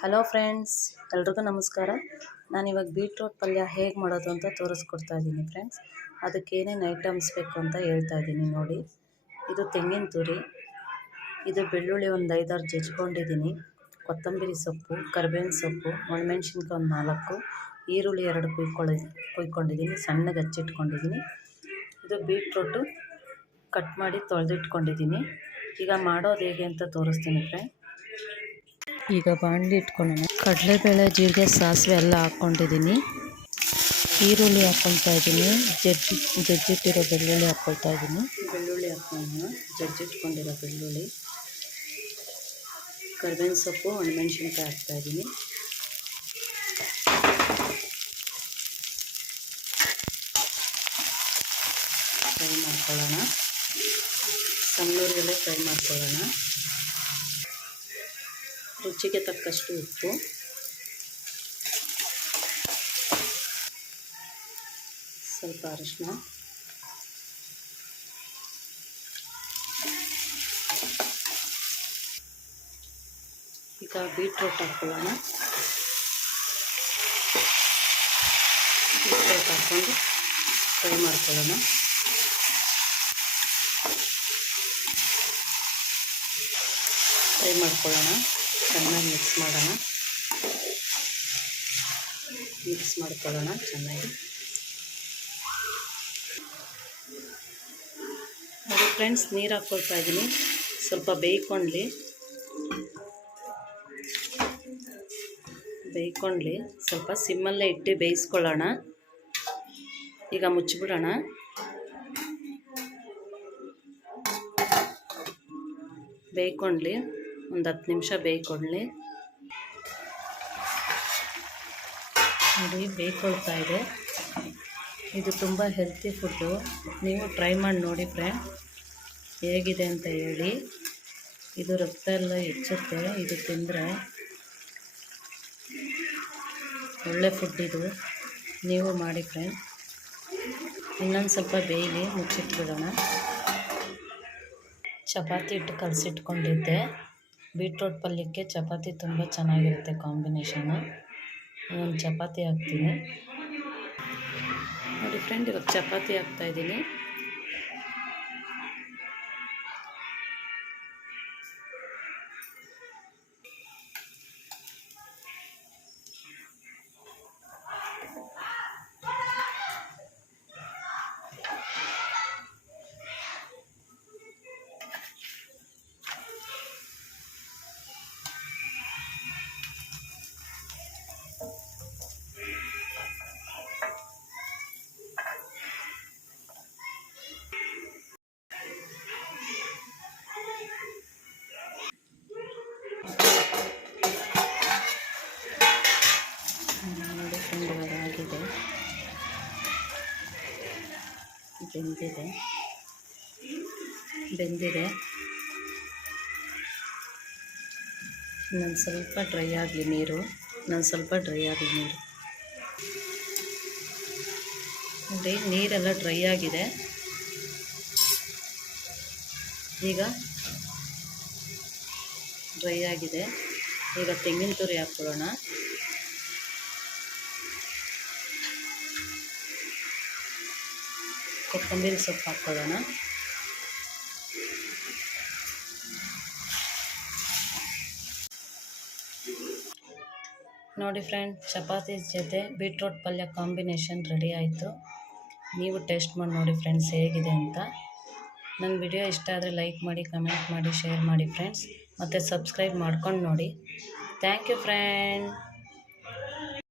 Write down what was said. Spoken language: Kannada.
ಹಲೋ ಫ್ರೆಂಡ್ಸ್, ಎಲ್ರಿಗೂ ನಮಸ್ಕಾರ. ನಾನಿವಾಗ ಬೀಟ್ರೋಟ್ ಪಲ್ಯ ಹೇಗೆ ಮಾಡೋದು ಅಂತ ತೋರಿಸ್ಕೊಡ್ತಾ ಇದ್ದೀನಿ ಫ್ರೆಂಡ್ಸ್. ಅದಕ್ಕೆ ಏನೇನು ಐಟಮ್ಸ್ ಬೇಕು ಅಂತ ಹೇಳ್ತಾ ಇದ್ದೀನಿ ನೋಡಿ. ಇದು ತೆಂಗಿನ ತುರಿ, ಇದು ಬೆಳ್ಳುಳ್ಳಿ ಒಂದು 5-6 ಜಜ್ಕೊಂಡಿದ್ದೀನಿ, ಕೊತ್ತಂಬರಿ ಸೊಪ್ಪು, ಕರಿಬೇವಿನ ಸೊಪ್ಪು, ಒಣಮೆಣ್ಸಿನ್ಕಾಯಿ ಒಂದು 4, ಈರುಳ್ಳಿ 2 ಕುಯ್ಕೊಂಡಿದ್ದೀನಿ, ಸಣ್ಣಗೆ ಹಚ್ಚಿಟ್ಕೊಂಡಿದ್ದೀನಿ. ಇದು ಬೀಟ್ರೋಟು ಕಟ್ ಮಾಡಿ ತೊಳೆದಿಟ್ಕೊಂಡಿದ್ದೀನಿ. ಈಗ ಮಾಡೋದು ಹೇಗೆ ಅಂತ ತೋರಿಸ್ತೀನಿ ಫ್ರೆಂಡ್. ಈಗ ಬಾಣಲಿ ಇಟ್ಕೊಳ್ಳೋಣ. ಕಡಲೆಬೇಳೆ, ಜೀರಿಗೆ, ಸಾಸಿವೆ ಎಲ್ಲ ಹಾಕ್ಕೊಂಡಿದ್ದೀನಿ. ಈರುಳ್ಳಿ ಹಾಕ್ಕೊಳ್ತಾ ಇದ್ದೀನಿ. ಜಜ್ಜಿಟ್ಟಿರೋ ಬೆಳ್ಳುಳ್ಳಿ ಹಾಕ್ಕೊಳ್ತಾ ಇದ್ದೀನಿ. ಬೆಳ್ಳುಳ್ಳಿ ಹಾಕ್ಕೊಳ್ಳೋಣ. ಜಜ್ಜಿಟ್ಕೊಂಡಿರೋ ಬೆಳ್ಳುಳ್ಳಿ, ಕರಿಬೇವಿನ ಸೊಪ್ಪು, ಒಣಮೆಣ್ಸಿನ್ಕಾಯಿ ಹಾಕ್ತಾಯಿದ್ದೀನಿ. ಫ್ರೈ ಮಾಡ್ಕೊಳ್ಳೋಣ. ಸಣ್ಣೂರಿಗೆಲ್ಲ ಫ್ರೈ ಮಾಡ್ಕೊಳ್ಳೋಣ. ರುಚಿಗೆ ತಕ್ಕಷ್ಟು ಉಪ್ಪು, ಸ್ವಲ್ಪ ಅರಿಶಿನ, ಈಗ ಬೀಟ್ರೋಟ್ ಹಾಕ್ಕೊಳ್ಳೋಣ. ಬೀಟ್ರೋಟ್ ಹಾಕ್ಕೊಂಡು ಫ್ರೈ ಮಾಡ್ಕೊಳ್ಳೋಣ. ಚೆನ್ನಾಗಿ ಮಿಕ್ಸ್ ಮಾಡ್ಕೊಳ್ಳೋಣ ಚೆನ್ನಾಗಿ. ನೋಡಿ ಫ್ರೆಂಡ್ಸ್, ನೀರು ಹಾಕ್ಕೊಳ್ತಾ ಇದ್ದೀನಿ. ಸ್ವಲ್ಪ ಬೇಯ್ಕೊಳ್ಳಿ. ಸ್ವಲ್ಪ ಸಿಮ್ಮಲ್ಲೇ ಇಟ್ಟು ಬೇಯಿಸ್ಕೊಳ್ಳೋಣ. ಈಗ ಮುಚ್ಚಿಬಿಡೋಣ. ಬೇಯ್ಕೊಳ್ಳಿ, ಒಂದು 10 ನಿಮಿಷ ಬೇಯ್ಕೊಳ್ಳಿ. ನೋಡಿ ಬೇಯ್ಕೊಳ್ತಾ ಇದೆ. ಇದು ತುಂಬ ಹೆಲ್ತಿ ಫುಡ್ಡು. ನೀವು ಟ್ರೈ ಮಾಡಿ ನೋಡಿ ಫ್ರೆಂಡ್, ಹೇಗಿದೆ ಅಂತ ಹೇಳಿ. ಇದು ರಕ್ತ ಎಲ್ಲ ಹೆಚ್ಚುತ್ತೆ. ಇದು ತಿಂದರೆ ಒಳ್ಳೆ ಫುಡ್ ಇದು. ನೀವು ಮಾಡಿ ಫ್ರೆಂಡ್. ಇನ್ನೊಂದು ಸ್ವಲ್ಪ ಬೇಯಲಿ, ಮುಚ್ಚಿಟ್ಬಿಡೋಣ. ಚಪಾತಿ ಹಿಟ್ಟು ಕಲಸಿಟ್ಕೊಂಡಿದ್ದೆ. ಬೀಟ್ರೋಟ್ ಪಲ್ಯಕ್ಕೆ ಚಪಾತಿ ತುಂಬ ಚೆನ್ನಾಗಿರುತ್ತೆ ಕಾಂಬಿನೇಷನು. ಒಂದು ಚಪಾತಿ ಹಾಕ್ತೀನಿ ನೋಡಿ ಫ್ರೆಂಡ್. ಇವಾಗ ಚಪಾತಿ ಹಾಕ್ತಾಯಿದ್ದೀನಿ. ನೋಡಿ ಫ್ರೆಂಡ್, ಇವಾಗ ಆಗಿದೆ, ಬೆಂದಿದೆ. ಇನ್ನೊಂದು ಸ್ವಲ್ಪ ಡ್ರೈ ಆಗಲಿ ನೀರು. ನೋಡಿ, ನೀರೆಲ್ಲ ಡ್ರೈ ಆಗಿದೆ. ಈಗ ತೆಂಗಿನ ತುರಿ ಹಾಕ್ಕೊಳ್ಳೋಣ. ಕೊತ್ತಂಬರಿ ಸೊಪ್ಪು ಹಾಕ್ಕೊಳ್ಳೋಣ. ನೋಡಿ ಫ್ರೆಂಡ್, ಚಪಾತಿ ಜೊತೆ ಬೀಟ್ರೋಟ್ ಪಲ್ಯ ಕಾಂಬಿನೇಷನ್ ರೆಡಿ ಆಯಿತು. ನೀವು ಟೇಸ್ಟ್ ಮಾಡಿ ನೋಡಿ ಫ್ರೆಂಡ್ಸ್ ಹೇಗಿದೆ ಅಂತ. ನನ್ನ ವಿಡಿಯೋ ಇಷ್ಟ ಆದರೆ ಲೈಕ್ ಮಾಡಿ, ಕಮೆಂಟ್ ಮಾಡಿ, ಶೇರ್ ಮಾಡಿ ಫ್ರೆಂಡ್ಸ್. ಮತ್ತು ಸಬ್ಸ್ಕ್ರೈಬ್ ಮಾಡ್ಕೊಂಡು ನೋಡಿ. Thank you friend.